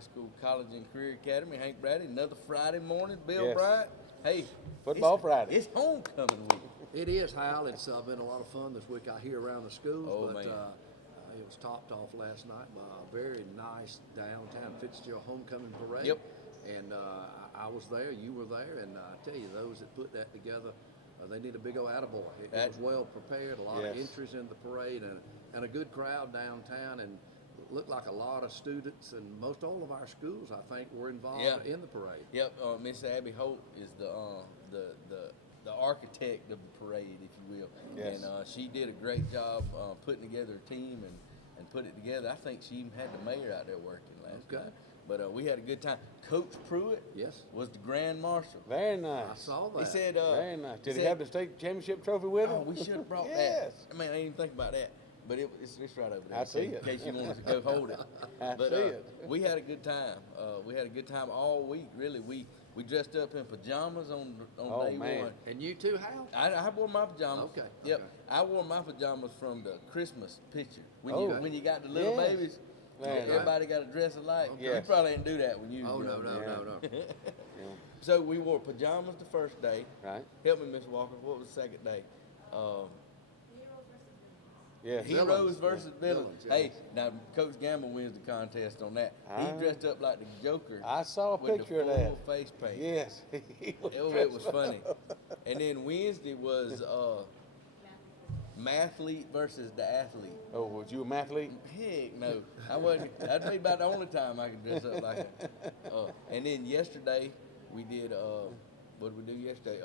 High School College and Career Academy. Hank Bradley, another Friday morning. Bill Yes. Bryant. Hey, Football it's, Friday. It's homecoming week. It is, Hal. It's been a lot of fun this week out here around the schools. Oh, but man. It was topped off last night by a very nice downtown Fitzgerald homecoming parade. Yep. And I was there, you were there, and I tell you, those that put that together, they need a big old attaboy. It was well prepared, a lot of Yes. entries in the parade, and a good crowd downtown, and looked like a lot of students, and most all of our schools, I think, were involved in the parade. Yep, Miss Abby Holt is the architect of the parade, if you will. Yes. And she did a great job putting together a team and put it together. I think she even had the mayor out there working last night. But we had a good time. Coach Pruitt was the grand marshal. Very nice. I saw that. He said, Very nice. Did he have the state championship trophy with him? "Oh, we should have brought Yes. that." I mean, I didn't even think about that. But it's right over there. I see in it. case you wanted to go hold it. I But see it. we had a good time. We had a good time all week. Really, we dressed up in pajamas on Oh, day man. one. And you too, Hal? I wore my pajamas. Okay, Yep. okay. I wore my pajamas from the Christmas picture. When Oh. when you got the little Yes. babies, Man, everybody got to dress alike. Yes. You probably didn't do that when you was Oh, no, young. no, Yeah. no, no. Yeah. So we wore pajamas the first day. Right. Help me, Miss Walker. What was the second day? Yes. Heroes versus villains. Villains, yes. Hey, now Coach Gamble wins the contest on that. He Ah. dressed up like the Joker. I saw a with picture of the full that. face paint. Yes. He was It was dressed funny. up. And then Wednesday was mathlete versus the athlete. Oh, was you a mathlete? Heck no, I wasn't. That'd be about the only time I could dress up like it. And then yesterday we did. What did we do yesterday?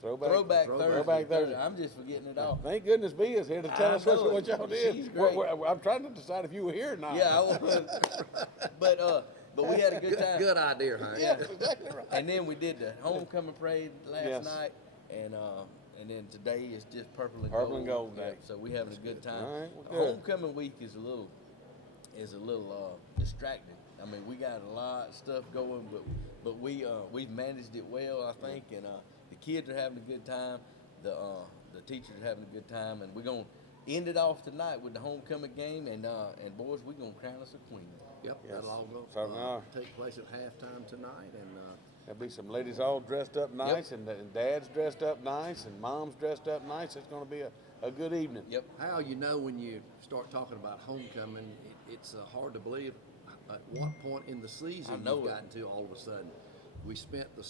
Throwback Thursday. I'm just forgetting it all. Thank goodness B is here to tell I us know what it. y'all did. She's great. I'm trying to decide if you were here or not. Yeah, I was. But we had a good time. Good idea, Hank. Yeah, exactly right. And then we did the homecoming parade last Yes. night, and then today is just purple and Purple gold. and gold Yeah, day. so we having a good time. All right, well, good. Homecoming week is a little distracting. I mean, we got a lot of stuff going, but we've managed it well, I think, and the kids are having a good time. The teachers are having a good time, and we're gonna end it off tonight with the homecoming game, and boys, we're gonna crown us a queen. Yep, Yes. that'll all go Certainly are. take place at halftime tonight, and There'll be some ladies all dressed up nice, and dads dressed up nice, and moms dressed up nice. It's going to be a good evening. Yep. How you know when you start talking about homecoming, it's hard to believe at what point in the season I know you've it. gotten to all of a sudden. We spent the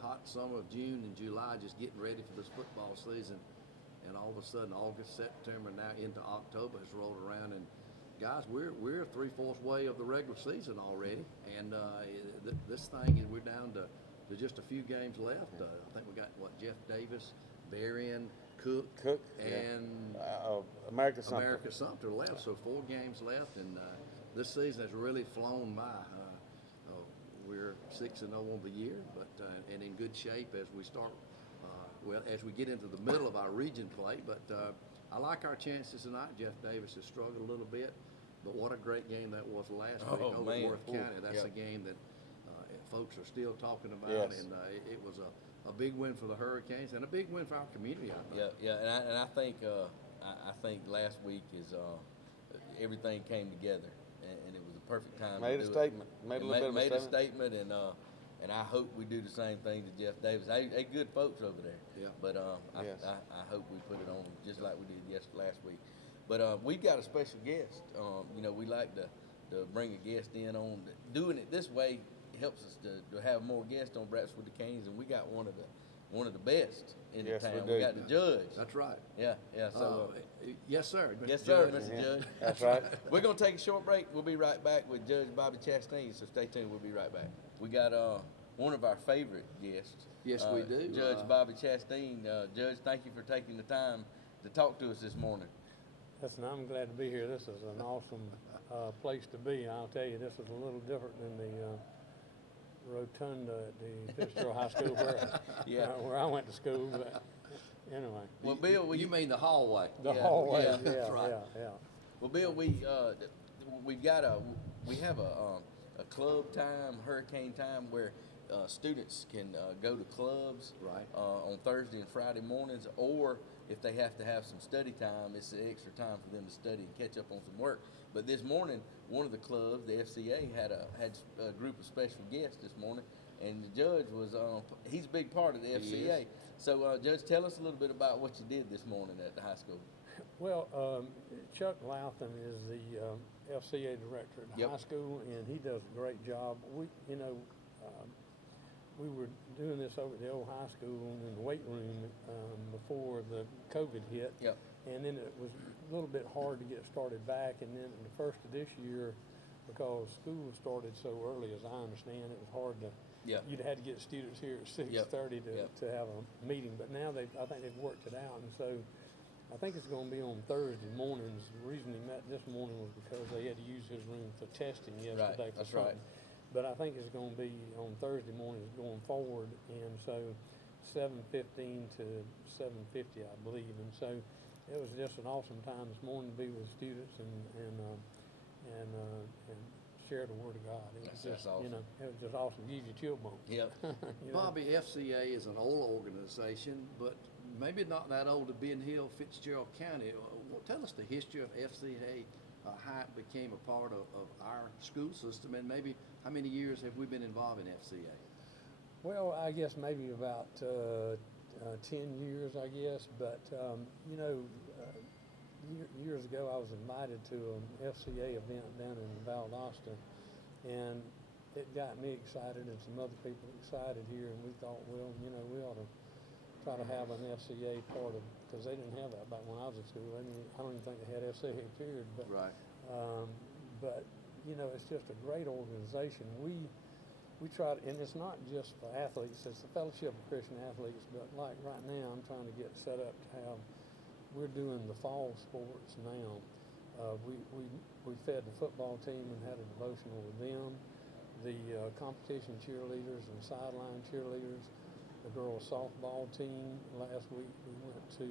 hot summer of June and July just getting ready for this football season, and all of a sudden August, September, now into October has rolled around, and guys, we're 3/4 way of the regular season already, and this thing is we're down to just a few games left. I think we got Jeff Davis, Berrien, Cook, and America Sumter. America Sumter left, so 4 games left, and this season has really flown by. We're 6-0 on the year, but and in good shape as we start. As we get into the middle of our region play, but I like our chances tonight. Jeff Davis has struggled a little bit, but what a great game that was last week over man. Worth County. That's Yeah. a game that folks are still talking about, Yes. and it was a big win for the Hurricanes and a big win for our community. I think. Yeah, and I think I think last week is everything came together, and it was a perfect time. Made to a do statement. It. Made a little bit of a made a statement. statement, and I hope we do the same thing to Jeff Davis. They good folks over there. Yeah. But Yes. I hope we put it on just like we did last week. But we've got a special guest. We like to bring a guest in on doing it this way. Helps us to have more guests on Breakfast with the Canes, and we got one of the best in Yes, the we town. do. We got the judge. That's right. Yeah. So Yes, sir. Mr. yes, sir, Judge. Mr. Yeah, Judge. that's right. We're gonna take a short break. We'll be right back with Judge Bobby Chastain. So stay tuned. We'll be right back. We got one of our favorite guests. Yes, we do. Judge Bobby Chastain. Judge, thank you for taking the time to talk to us this morning. Listen, I'm glad to be here. This is an awesome place to be. I'll tell you, this is a little different than the rotunda at the Fitzgerald High School where I went to school. But anyway, Well, Bill, You mean the hallway? the yeah, hallway. yeah, Yeah, that's right. yeah. Well, Bill, we have a club time, hurricane time, where students can go to clubs Right. On Thursday and Friday mornings, or if they have to have some study time, it's the extra time for them to study and catch up on some work. But this morning, one of the clubs, the FCA, had a group of special guests this morning, and the judge was he's a big part of the He FCA. is. So, Judge, tell us a little bit about what you did this morning at the high school. Well, Chuck Louthan is the FCA director at the Yep. high school, and he does a great job. We were doing this over at the old high school in the weight room before the COVID hit. Yep. And then it was a little bit hard to get started back. And then in the first of this year, because school started so early, as I understand, it was hard to. Yeah. You'd had to get students here at 6:30 to have a meeting. But now I think they've worked it out, and so I think it's going to be on Thursday mornings. The reason he met this morning was because they had to use his room for testing yesterday. That's for right. something. But I think it's going to be on Thursday mornings going forward, and so 7:15 to 7:50, I believe. And so it was just an awesome time this morning to be with students and share the word of God. It was That's just, awesome. it was just awesome. Gives you chill bumps. Yep. You know? Bobby, FCA is an old organization, but maybe not that old to Ben Hill, Fitzgerald County. Tell us the history of FCA, how it became a part of our school system, and maybe how many years have we been involved in FCA? Well, I guess maybe about 10 years, I guess. But, years ago I was invited to an FCA event down in Valdosta, and it got me excited and some other people excited here, and we thought, well, we ought to try to have an FCA part of, because they didn't have that back when I was in school. I don't even think they had FCA period. But, Right. But it's just a great organization. We try to, and it's not just for athletes, it's the Fellowship of Christian Athletes, but like right now I'm trying to get set up to have, we're doing the fall sports now. We fed the football team and had a devotional with them, the competition cheerleaders and sideline cheerleaders, the girls softball team. Last week we went to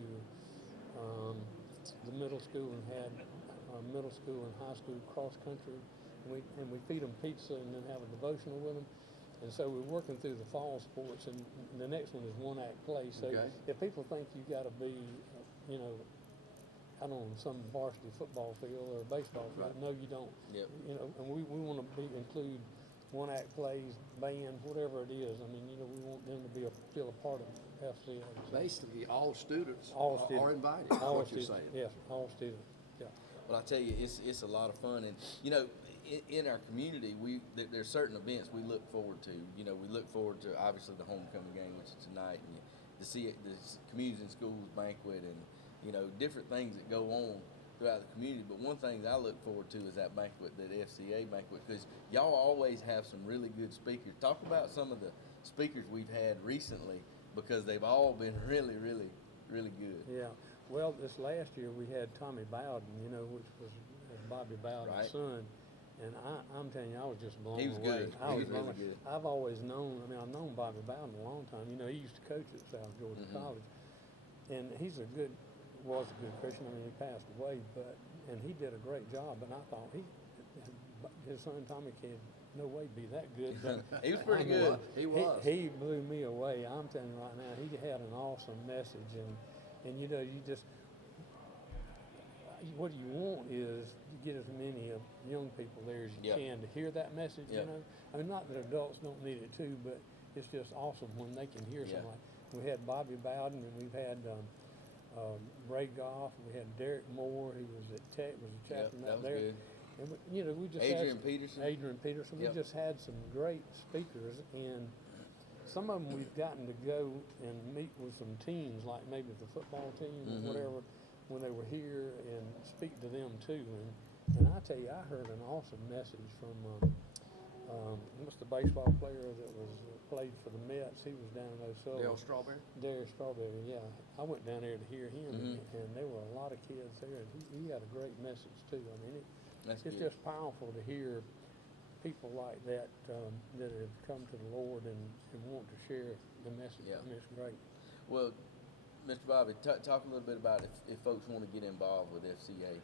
the middle school and had middle school and high school cross country. And we feed them pizza and then have a devotional with them. And so we're working through the fall sports, and the next one is one act play. So Okay. if people think you got to be, out on some varsity football field or baseball field, Right. no, you don't. Yep. And we want to include one act plays, band, whatever it is. We want them to feel a part of FCA. So Basically, all students all are students invited, is all what you're students, saying. Yes, all students. Yeah. Well, I tell you, it's a lot of fun, and in our community, there's certain events we look forward to. We look forward to obviously the homecoming game, which is tonight, and to see the Communities in Schools banquet, and different things that go on throughout the community. But one thing that I look forward to is that banquet, that FCA banquet, because y'all always have some really good speakers. Talk about some of the speakers we've had recently, because they've all been really, really, really good. Yeah. Well, this last year we had Tommy Bowden, which was Bobby Bowden's Right. son. And I'm telling you, I was just blown He was away. good. I He was was really blown- good. I've always known, I've known Bobby Bowden a long time. He used to coach at South Georgia Mm-hmm. College. And was a good Christian. He passed away, and he did a great job. And I thought his son Tommy could no way be that good. But He was pretty I mean, good. He was. He blew me away. I'm telling you right now, he had an awesome message, and you just what you want is to get as many young people there as you Yep. can to hear that message. Yep. Not that adults don't need it too, but it's just awesome when they can hear Yeah. something. We had Bobby Bowden, and we've had Ray Goff, and we had Derek Moore. He was at Tech, was a chaplain that out was there. good. And we just Adrian had Peterson. Adrian Peterson. Yep. We just had some great speakers, and some of them we've gotten to go and meet with some teams, like maybe the football team or whatever, when they were here, and speak to them too. And I tell you, I heard an awesome message from what's the baseball player that was played for the Mets? He was down in O'Sullivan. Dale Strawberry? Darius Strawberry, yeah. I went down there to hear him, Mm-hmm. and there were a lot of kids there, and he had a great message too. That's It's good. just powerful to hear people like that that have come to the Lord and want to share the message. Yeah. It's great. Well, Mr. Bobby, talk a little bit about if folks want to get involved with FCA,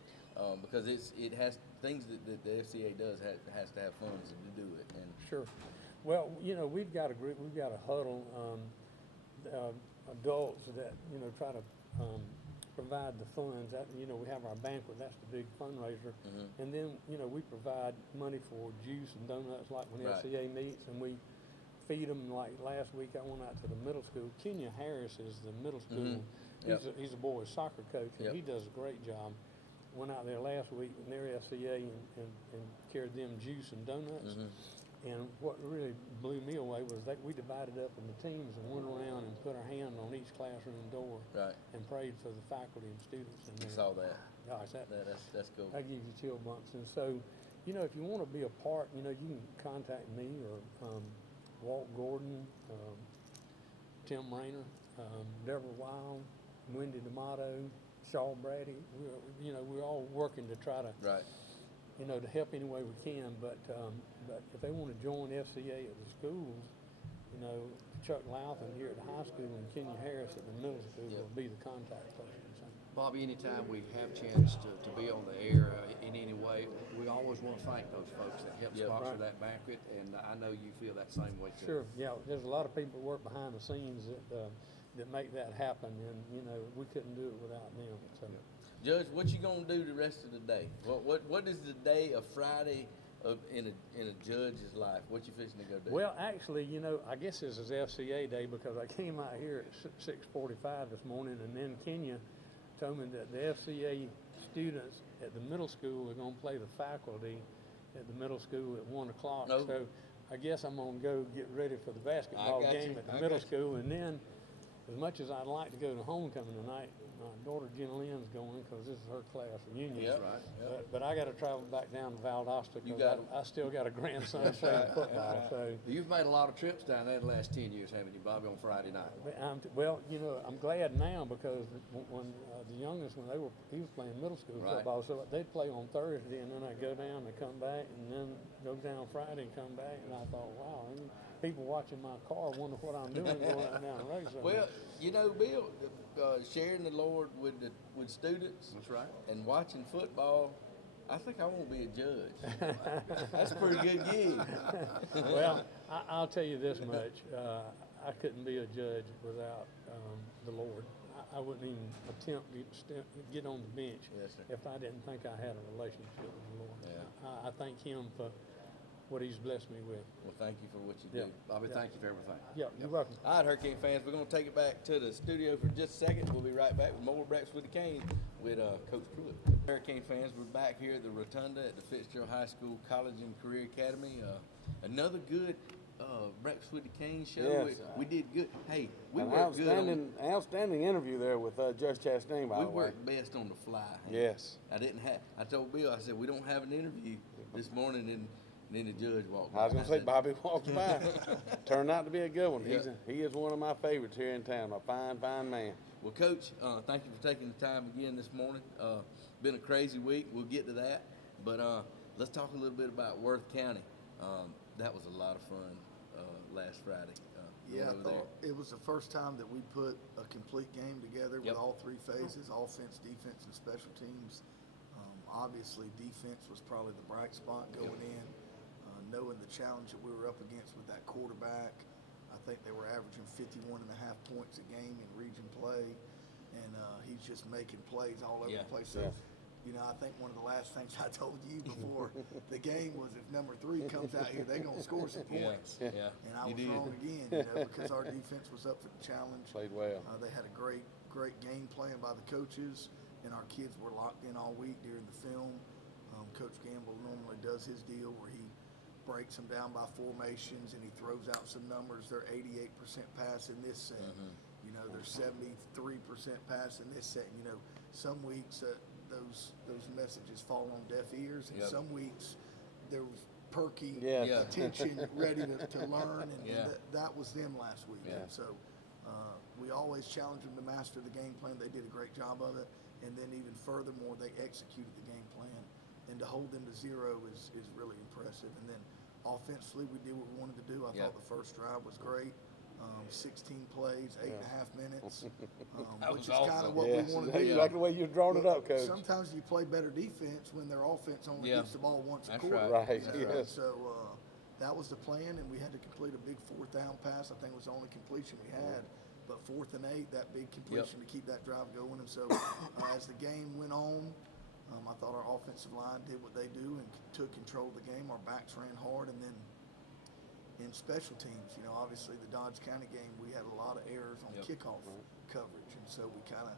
because it has things that the FCA does has to have funds to do it. And Sure. Well, we've got a group, we've got a huddle, adults that, try to provide the funds. That, you know, we have our banquet, that's the big fundraiser. And then, you know, we provide money for juice and donuts like when Right. FCA meets, and we feed them. Like last week I went out to the middle school. Kenya Harris is the middle school. Yep. He's a boys soccer coach, and Yep. he does a great job. Went out there last week in their FCA and carried them juice and donuts. And what really blew me away was that we divided up into teams and went around and put our hand on each classroom door Right. and prayed for the faculty and students in I there. saw that. Gosh, That's cool. that gives you chill bumps. And so, you know, if you want to be a part, you know, you can contact me or Walt Gordon, Tim Rayner, Deborah Wild, Wendy D'Amato, Shaw Brady. We're all working to try to, Right. you know, to help any way we can. But if they want to join FCA at the schools, you know, Chuck Louthan here at the high school and Kenya Harris at the middle school Yep. will be the contact person. So. Bobby, anytime we have a chance to be on the air in any way, we always want to thank those folks that help Yep. sponsor Right. that banquet, and I know you feel that same way too. Sure, yeah, there's a lot of people that work behind the scenes that make that happen, and, you know, we couldn't do it without them, so. Judge, what you gonna do the rest of the day? What is the day of Friday in a judge's life? What you fixing to go do? Well, actually, you know, I guess this is FCA day because I came out here at 6:45 this morning, and then Kenya told me that the FCA students at the middle school are gonna play the faculty at the middle school at 1 o'clock. No. So I guess I'm gonna go get ready for the basketball got game you. at the I middle got you. school, and then as much as I'd like to go to homecoming tonight, my daughter Jenna Lynn's going because this is her class reunion. Yep. Right. But I got to travel back down to Valdosta You because got I still got a grandson playing football. So, You've made a lot of trips down there the last 10 years, haven't you, Bobby, on Friday night? well, you know, I'm glad now because when the youngest, he was playing middle school Right. football, so they'd play on Thursday, and then I'd go down and come back, and then go down Friday and come back, and I thought, wow, people watching my car wonder what I'm doing going up and down the road. So Well, you know, Bill, sharing the Lord with students That's right. and watching football, I think I won't be a judge. That's a pretty good gig. well, I'll tell you this much: I couldn't be a judge without the Lord. I wouldn't even attempt to get on the bench Yes, sir. if I didn't think I had a relationship with the Lord. Yeah. I thank Him for what He's blessed me with. Well, thank you for what you Yeah. do. Bobby, Yeah. thank you for everything. Yeah, you're welcome. All right, Hurricane fans, we're going to take it back to the studio for just a second. We'll be right back with more Breakfast with the Canes with Coach Pruitt. Hurricane fans, we're back here at the Rotunda at the Fitzgerald High School College and Career Academy. Another good Breakfast with the Canes show. Yes. We did good. Hey, we An worked good. outstanding interview there with Judge Chastain, by We the way. worked best on the fly. Yes. I told Bill, I said, we don't have an interview this morning, and then the judge walked by. I was going to say, said, Bobby walked by. Turned out to be a good one. Yeah. He is one of my favorites here in town. A fine, fine man. Well, Coach, thank you for taking the time again this morning. Been a crazy week. We'll get to that. But let's talk a little bit about Worth County. That was a lot of fun last Friday. Yeah, I going over there. thought it was the first time that we put a complete game together with Yep. all three phases, offense, defense, and special teams. Obviously, defense was probably the bright spot going in, knowing the challenge that we were up against with that quarterback. I think they were averaging 51.5 points a game in region play, and he's just making plays all over Yeah. the place. So, Yeah. you know, I think one of the last things I told you before the game was if number 3 comes out here, they're going to score some Yeah, points. yeah. And I You was did. wrong again, you know, because our defense was up for the challenge. Played well. They had a great game plan by the coaches, and our kids were locked in all week during the film. Coach Gamble normally does his deal where he breaks them down by formations and he throws out some numbers. They're 88% pass in this set. You know, they're 73% pass in this set. You know, some weeks those messages fall on deaf ears, and Yep. some weeks there was perky Yes. Yeah. attention, ready to learn, and, Yeah. that was them last week. Yeah. And so we always challenge them to master the game plan. They did a great job of it, and then even furthermore, they executed the game plan. And to hold them to 0 is really impressive. And then offensively, we did what we wanted to do. I Yeah. thought the first drive was great. 16 plays, 8.5 minutes, That which was is kind awesome. of what Yes, we want to that's do. exactly the way you drawn it up, Coach. Sometimes you play better defense when their offense only Yeah. gets the ball once a That's quarter. right. Right, That's yes. So that was the plan, and we had to complete a big 4th down pass. I think it was the only completion we had. but 4th and 8, that big completion to keep that drive going. And so as the game went on, I thought our offensive line did what they do and took control of the game. Our backs ran hard, and then in special teams, obviously the Dodge County game, we had a lot of errors on kickoff coverage, and so we kind of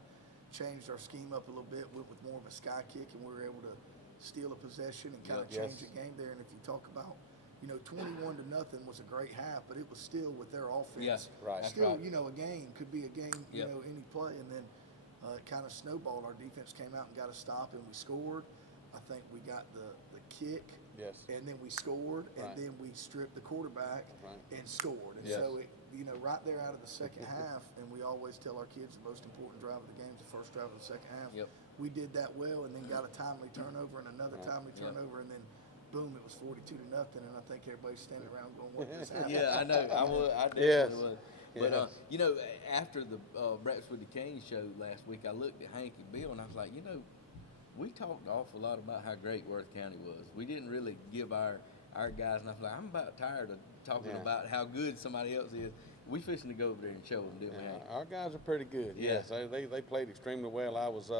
changed our scheme up a little bit, went with more of a sky kick, and we were able to steal a possession and kind of change the game there. And if you talk about, 21-0 was a great half, but it was still with their offense. Right. Still, a game could be a game, any play, and then it kind of snowballed. Our defense came out and got a stop, and we scored. I think we got the kick, and then we scored, and then we stripped the quarterback and scored. And so, right there out of the second half, and we always tell our kids the most important drive of the game is the first drive of the second half. We did that well, and then got a timely turnover and another timely turnover, and then boom, it was 42-0, and I think everybody's standing around going, what just happened? Yeah, I know. I definitely was. But, after the Breakfast with the Canes show last week, I looked at Hank and Bill, and I was like, we talked an awful lot about how great Worth County was. We didn't really give our guys, and I was like, I'm about tired of talking about how good somebody else is. We fixing to go over there and show them, didn't we, Hank? Our guys are pretty good. Yes, they played extremely well. I was,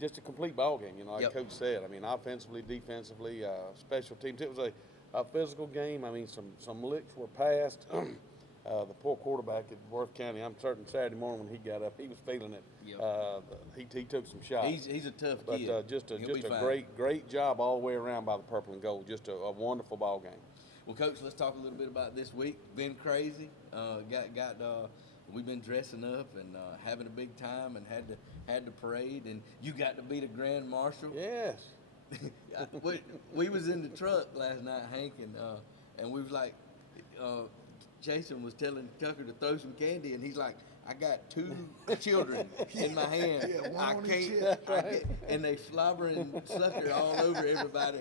just a complete ball game, like Coach said. I mean, offensively, defensively, special teams. It was a physical game. I mean, some licks were passed. The poor quarterback at Worth County, I'm certain Saturday morning when he got up, he was feeling it. He took some shots. He's a tough kid. But just a great job all the way around by the Purple and Gold. Just a wonderful ball game. Well, Coach, let's talk a little bit about this week. Been crazy. We've been dressing up and having a big time, and had the parade, and you got to be the Grand Marshal. Yes. we was in the truck last night, Hank, and we was like, Jason was telling Tucker to throw some candy, and he's like, I got 2 children in my hand. I can't, and they slobbering sucker all over everybody.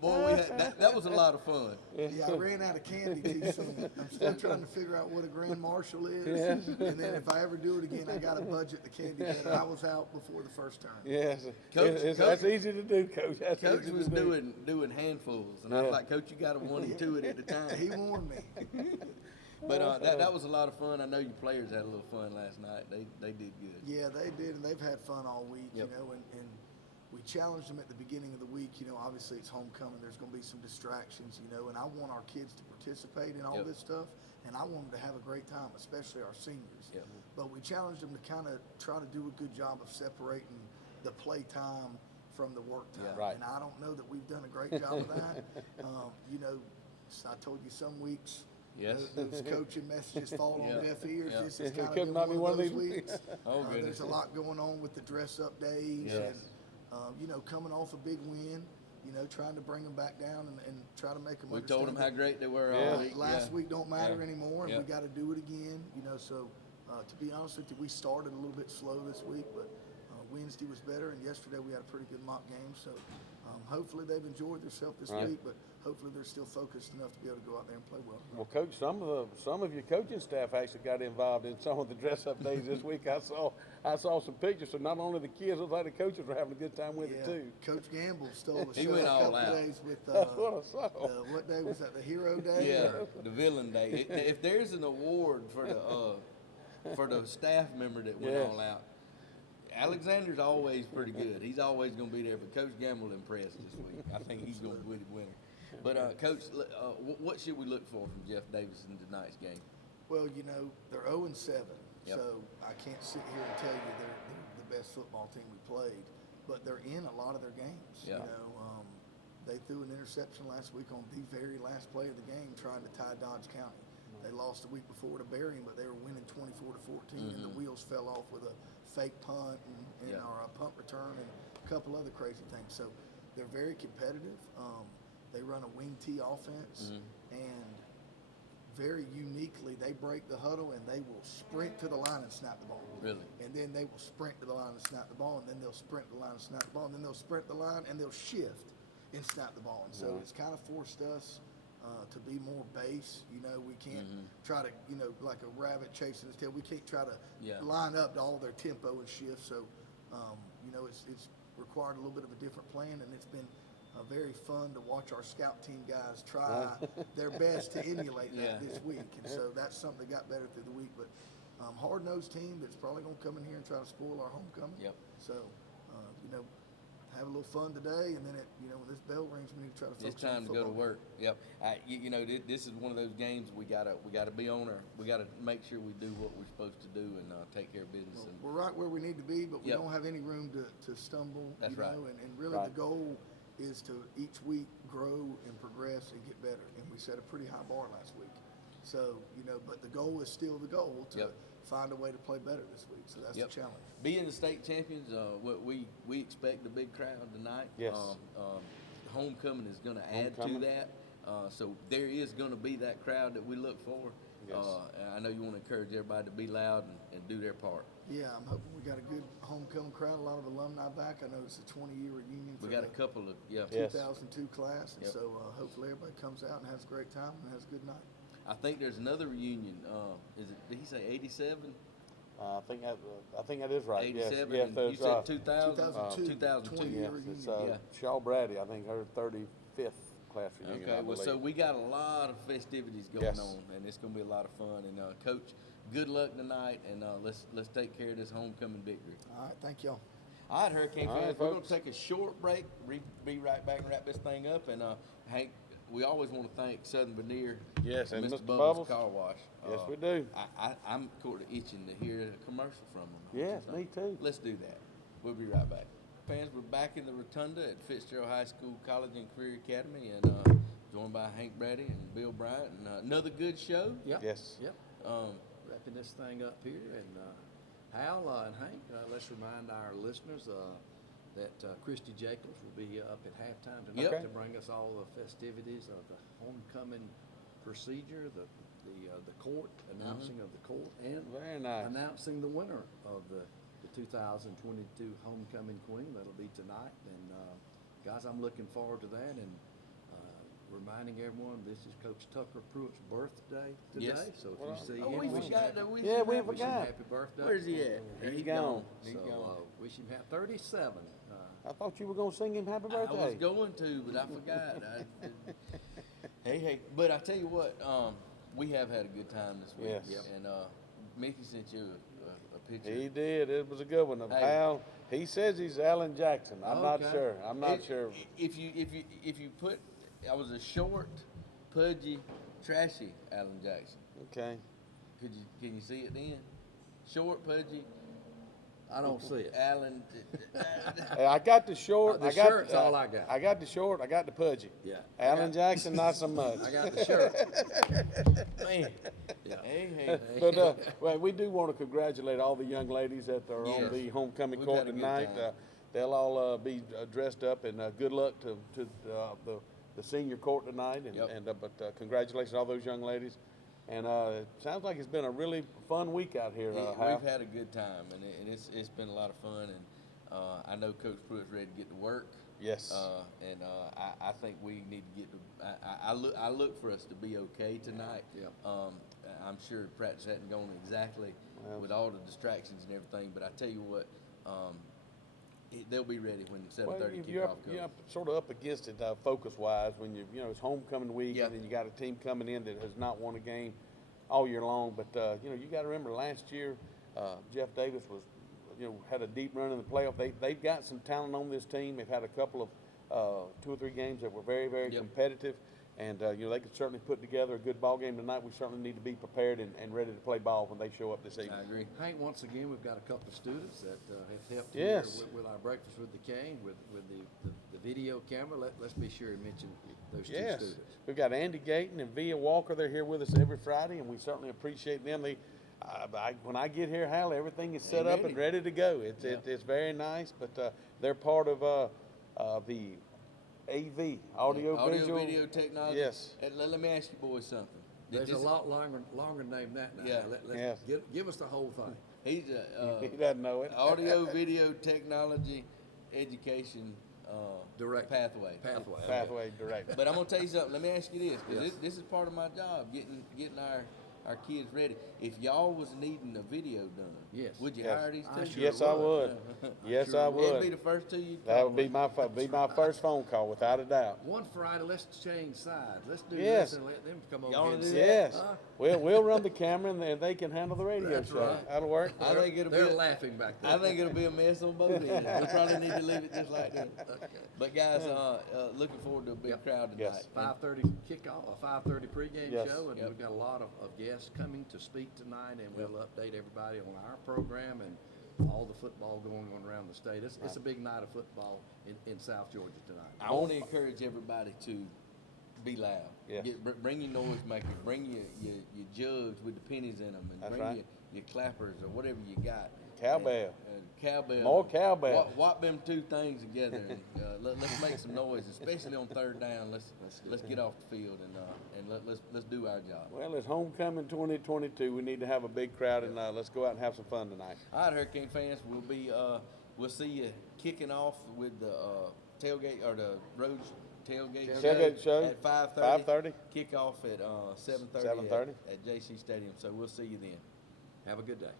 Boy, that was a lot of fun. I ran out of candy too soon. I'm still trying to figure out what a Grand Marshal is. And then if I ever do it again, I got to budget the candy better. I was out before the first turn. Yes. Coach, that's easy to do, Coach. Coach was doing handfuls. And I was like, Coach, you got to 1 and 2 it at a time. He warned me. But that was a lot of fun. I know your players had a little fun last night. They did good. Yeah, they did, and they've had fun all week, and we challenged them at the beginning of the week. Obviously it's homecoming. There's going to be some distractions, and I want our kids to participate in all this stuff, and I want them to have a great time, especially our seniors. But we challenged them to kind of try to do a good job of separating the play time from the work time. And I don't know that we've done a great job of that. I told you some weeks those coaching messages fall on deaf ears. This is kind of been one of those weeks. There's a lot going on with the dress-up days, and coming off a big win, trying to bring them back down and try to make them We understand. told them how great they were all week. Last week don't matter anymore, and we got to do it again. So to be honest with you, we started a little bit slow this week, but Wednesday was better, and yesterday we had a pretty good mock game. So hopefully they've enjoyed themselves this week, but hopefully they're still focused enough to be able to go out there and play well. Well, Coach, some of your coaching staff actually got involved in some of the dress-up days this week. I saw some pictures, so not only the kids, looked like the coaches were having a good time with it too. Coach Gamble stole the show. He went a all couple out. days with That's what I saw. what day was that? The Hero Day? Yeah, the Villain Day. If there's an award for the staff member that went all out, Alexander's always pretty good. He's always going to be there, but Coach Gamble impressed this week. I think he's going to be the winner. But, Coach, what should we look for from Jeff Davis in tonight's game? Well, they're 0-7, so I can't sit here and tell you they're the best football team we played, but they're in a lot of their games. They threw an interception last week on the very last play of the game trying to tie Dodge County. They lost the week before to Berrien, but they were winning 24-14, and the wheels fell off with a fake punt or a punt return and a couple other crazy things. So they're very competitive. They run a wing T offense, and very uniquely, they break the huddle and they will sprint to the line and snap the ball. Really? And then they will sprint to the line and snap the ball, and then they'll sprint to the line and snap the ball, and then they'll sprint the line and they'll shift and snap the ball. And so it's kind of forced us to be more base. We can't try to, like a rabbit chasing its tail. We can't try to line up to all their tempo and shift. So, it's required a little bit of a different plan, and it's been very fun to watch our scout team guys try their best to emulate that this week. And so that's something that got better through the week. But hard-nosed team that's probably going to come in here and try to spoil our homecoming. Yep. So, have a little fun today, and then when this bell rings, we need to try to focus It's time on to go to football. work. Yep. This is one of those games we gotta be on we gotta make sure we do what we're supposed to do and take care of business. And We're right where we need to be, but we Yep. don't have any room to stumble. That's right. And really Right. the goal is to each week grow and progress and get better. And we set a pretty high bar last week. So, but the goal is still the goal to Yep. find a way to play better this week. So that's Yep. the challenge. Being the state champions, we expect a big crowd tonight. Yes. Homecoming is going to add to Homecoming. that. So there is going to be that crowd that we look for. Yes. I know you want to encourage everybody to be loud and do their part. Yeah, I'm hoping we got a good homecoming crowd, a lot of alumni back. I know it's a 20-year reunion for We got a the couple of Yes. 2002 class. And Yep. so hopefully everybody comes out and has a great time and has a good night. I think there's another reunion. Did he say 87? I think that is right. 87. Yes, and yes, you there's, said 2000? 2002. 2002. yes, 20-year it's reunion. Yeah. Shaw Brady. I think her 35th class reunion. Okay, I well, believe. so we got a lot of festivities going Yes. on, and it's going to be a lot of fun. And Coach, good luck tonight, and let's take care of this homecoming victory. All right, thank y'all. All right, Hurricane All fans, right, we're going folks. to take a short break. Be right back and wrap this thing up. And Hank, we always want to thank Southern Veneer, Yes, and Mr. Mr. Bubbles Bubbles. Car Wash. Yes, we do. I'm sort of itching to hear a commercial from them. Yes, me too. Let's do that. We'll be right back. Fans, we're back in the rotunda at Fitzgerald High School College and Career Academy, and joined by Hank Brady and Bill Bryant, and another good show. Yep. Yes. Yep. Wrapping this thing up here, and Hal and Hank, let's remind our listeners that Christy Jacobs will be up at halftime tonight Yep. to bring us all the festivities of the homecoming procedure, the court, announcing of the court, and Very nice. announcing the winner of the 2022 homecoming queen. That'll be tonight, and guys, I'm looking forward to that, and reminding everyone this is Coach Tucker Pruitt's birthday today. Yes. So if Well, you see Oh, him, we wish him forgot happy- that we. Yeah, we wish him forgot. happy birthday. Where's he at? He's gone. He's So gone. wish him happy 37. I thought you were going to sing him happy I was birthday. going to, but I forgot. Hey, but I tell you what, we have had a good time this week. Yes. And Mickey sent you a picture. He did. It was a good one. Of Hey. Hal. He says he's Alan Jackson. I'm not Okay. sure. I'm not It- sure. If you put, I was a short, pudgy, trashy Alan Jackson. Okay. Can you see it then? Short, pudgy, I don't see it. Alan. Hey, I got the short. The I got, shirt's all I got. I got the short. I got the pudgy. Yeah. Alan Jackson, not so much. I got the shirt. Man. Yeah. Hey. But well, we do want to congratulate all the young ladies that are Yes. on the homecoming We've court had a good tonight. time. They'll all be dressed up, and good luck to the senior court tonight. And, Yep. but congratulations to all those young ladies. And it sounds like it's been a really fun week out here. Hal. We've had a good time, and it's been a lot of fun. And I know Coach Pruitt's ready to get to work. Yes. And I think we need to get to. I look for us to be okay tonight. Yep. I'm sure practice hadn't gone exactly with all the distractions and everything, but I tell you what, they'll be ready when 7:30 you're kickoff up, comes. you're up, sort of up against it focus-wise when it's homecoming week, Yep. and then you got a team coming in that has not won a game all year long. But you got to remember last year, Jeff Davis was, had a deep run in the playoff. They've got some talent on this team. They've had a couple of 2 or 3 games that were very, very Yep. competitive. And they could certainly put together a good ball game tonight. We certainly need to be prepared and ready to play ball when they show up this I evening. agree. Hank, once again, we've got a couple of students that have helped Yes. here with our breakfast with the cane, with the video camera. Let's be sure to mention those two Yes, students. we've got Andy Gayton and Via Walker. They're here with us every Friday, and we certainly appreciate them. When I get here, Hal, everything is set up and ready to go. It's very nice, but they're part of the AV, audio video technology. Yes. And let me ask you boys something. There's This- a lot longer name than that now. Yeah. Let's give us the whole thing. He's He doesn't know it. audio video technology education Direct pathway. Pathway director. But I'm gonna tell you something. Let me ask you this, 'cause Yes. this is part of my job, getting our our kids ready. If y'all was needing a video done, Yes. would you Yes. hire these I two? sure Yes, I would. would. Yes, I It'd be would. the first two you. That would be my first phone call, without a doubt. One Friday, let's change sides. Let's do Yes. this and let them come over Y'all here wanna and do sit. that? Yes. Huh? We'll run the camera and they can handle the radio That's show. right. That'll work. I think it'll They're be. laughing back there. I think it'll be a mess on both ends. We probably need to leave it just like that. But guys, looking forward to a big Yep. crowd tonight. Yes. 5:30 kickoff, a 5:30 pregame Yes. show, and Yep. we've got a lot of guests coming to speak tonight, and we'll update everybody on our program and all the football going on around the state. It's a big night of football in South Georgia tonight. I want to encourage everybody to be loud. Yes. Bring your noise makers. Bring your jugs with the pennies in them, and That's bring right. your clappers or whatever you got. Cowbell. Cowbell. More cowbell. Whop them two things together, and let's make some noise, especially on third down. Let's get off the field and let's do our job. Well, it's homecoming 2022. We need to have a big crowd, and let's go out and have some fun tonight. All right, Hurricane fans, we'll see you kicking off with the tailgate or the Roads tailgate Tailgate show at 5:30. 5:30. Kickoff at 7:30 7:30. at JC Stadium. So we'll see you then. Have a good day.